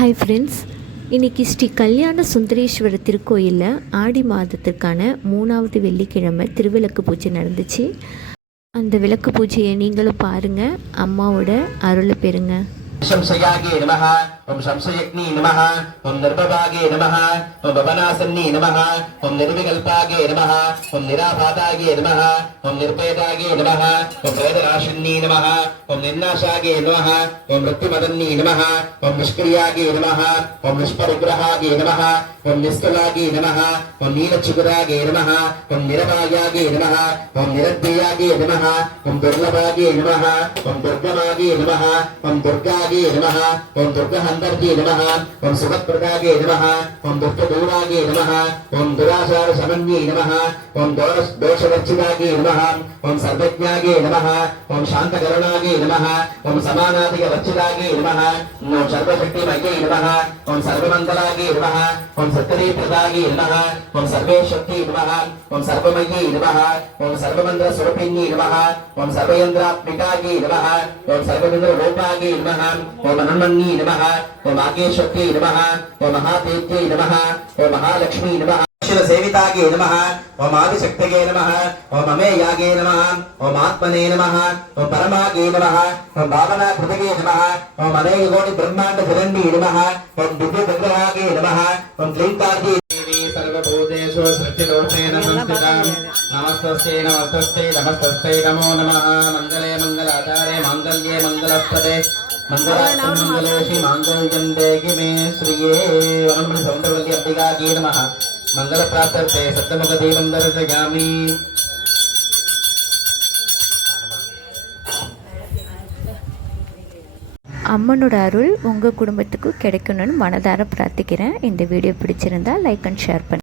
Hi friends, இன்றைக்கி ஸ்ரீ கல்யாண சுந்தரேஸ்வரர் திருக்கோயிலில் ஆடி மாதத்திற்கான 3வது வெள்ளிக்கிழமை திருவிளக்கு பூஜை நடந்துச்சு. அந்த விளக்கு பூஜையை நீங்களும் பாருங்கள், அம்மாவோட அருளை பெறுங்க. शंसयागे नमः ओम शंसयज्ञे नमः ओम निर्भवागे नमः ओम भवनासन्ने नमः ओम निर्विकल्पागे नमः ओम निराभातागे नमः ओम निर्भयदागे नमः ओम वेदराशिन्ने नमः ओम निर्नाशागे नमः ओम मृत्युमदन्ने नमः ओम निष्क्रियागे नमः ओम निष्परिग्रहागे नमः ओम निष्कलागे नमः ओम नीलचिगुरागे नमः ओम निरवायागे नमः ओम निरद्वयागे नमः ओम दुर्लभागे नमः ओम दुर्गमागे नमः ओम दुर्गा नमः ओम दुर्गहंतर्ये नमः ओम सुखप्रदागे नमः ओम दुष्टदूरागे नमः ओम दुराचार समन्ये नमः ओम दोषवर्जितागे नमः ओम सर्वज्ञागे नमः ओम शांतकरुणागे नमः ओम समानाधिक वर्जितागे नमः ओम सर्वशक्तिमये नमः ओम सर्वमंगलागे नमः ओम सत्यदेवप्रदागे नमः ओम सर्वेशक्ति नमः ओम सर्वमये नमः ओम सर्वमंगल स्वरूपिण्ये नमः ओम सर्वयंत्रात्मिकागे नमः ओम सर्वमंगल रूपागे नमः ओम हनुमन्ये नमः ओम आगेशक्ति नमः ओम महादेव्यै नमः ओम महालक्ष्मी नमः शिव सेवितागे नमः ओम आदिशक्तये नमः ओम अमेयागे नमः ओम आत्मने नमः ओम परमागे नमः ओम भावना कृतये नमः ओम अनेक कोटि ब्रह्मांड धरण्ये नमः ओम दिव्य विग्रहागे नमः ओम क्लींकार्ये सर्वभूतेषु सृष्टिदोषेण संस्थितां नमस्तस्यै नमस्तस्यै नमस्तस्यै नमो नमः मंगले मंगलाचारे मांगल्ये मंगलप्रदे मंगलोषि मांगल्यं देहि मे श्रिये वरं सौन्दर्यवती अम्बिकायै नमः मंगलप्राप्तये सत्यमुखदीपं दर्शयामि. அம்மனோட அருள் உங்கள் குடும்பத்துக்கு கிடைக்கணும்னு மனதார பிரார்த்திக்கிறேன். இந்த வீடியோ பிடிச்சிருந்தா லைக் அண்ட் ஷேர் பண்ணுங்கள்.